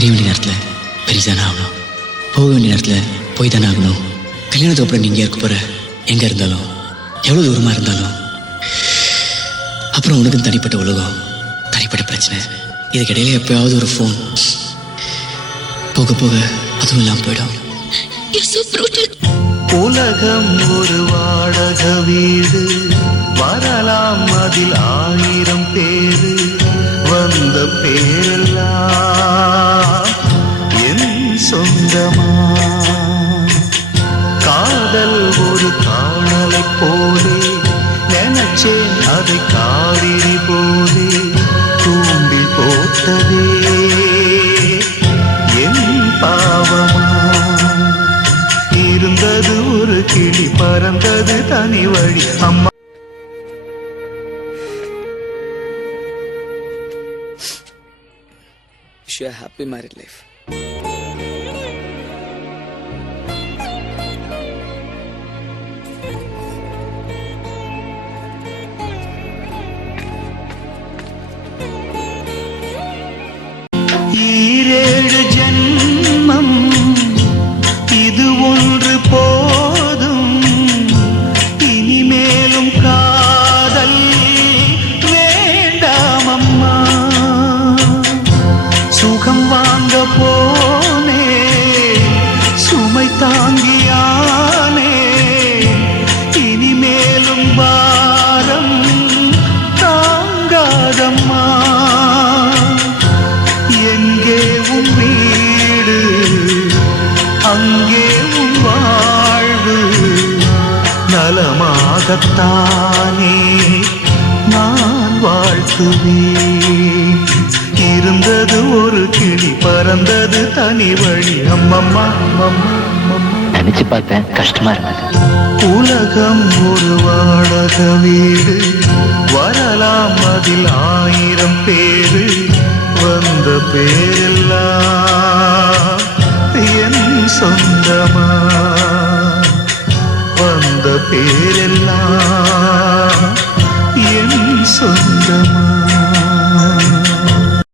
தெரிய வேண்டிய நேரத்தில் பெரியதானே ஆகணும், போக வேண்டிய நேரத்தில் போய் தானே ஆகணும். கல்யாணத்துக்கு அப்புறம் நீங்கள் இருக்க போகிற எங்கே இருந்தாலும் எவ்வளோ தூரமாக இருந்தாலும் அப்புறம் உனக்கும் தனிப்பட்ட உலகம், தனிப்பட்ட பிரச்சனை, இதுக்கிடையில எப்போயாவது ஒரு ஃபோன், போக போக அதுவும் இல்லாமல் போயிடும். உலகம் ஒரு வாடக வீடு, வரலாம் அதில் 1000 பேரு, வந்த பேரெல்லாம் என் சொந்தமா. காதல் ஒரு காணலை போலே, நினைச்சேன் அதை காவிரி போலே, தூண்டி போட்டதே என் பாவமா. இருந்தது ஒரு கிளி, பறந்தது தனி வழி. அம்மா wish you a happy married life. ஈரேழு ஜென்மம் இது ஒன்று போதும், இனிமேலும் காதல் வேண்டாம் அம்மா. சுகம் வாங்க போனே, சுமை தாங்கியானே, இனிமேலும் பாரம் தாங்காதம்மா. எங்கே உன் வீடு, அங்கே உன் வாழ்வு, நலமாகத்தானே நான் வாழ்த்துவேன். இருந்தது ஒரு கிளி, பறந்தது தனி வழி. அம்மம்மா அம்மம்மா அம்மம்மா. நினைச்சு பார்த்தேன், கஷ்டமா இருந்தது. உலகம் ஒரு வாடக வீடு, வரலாம் அதில் 1000 பேரு, வந்த பேரெல்லாம் என் சொந்தமா. வந்த பேரெல்லாம் என் சொந்தமா.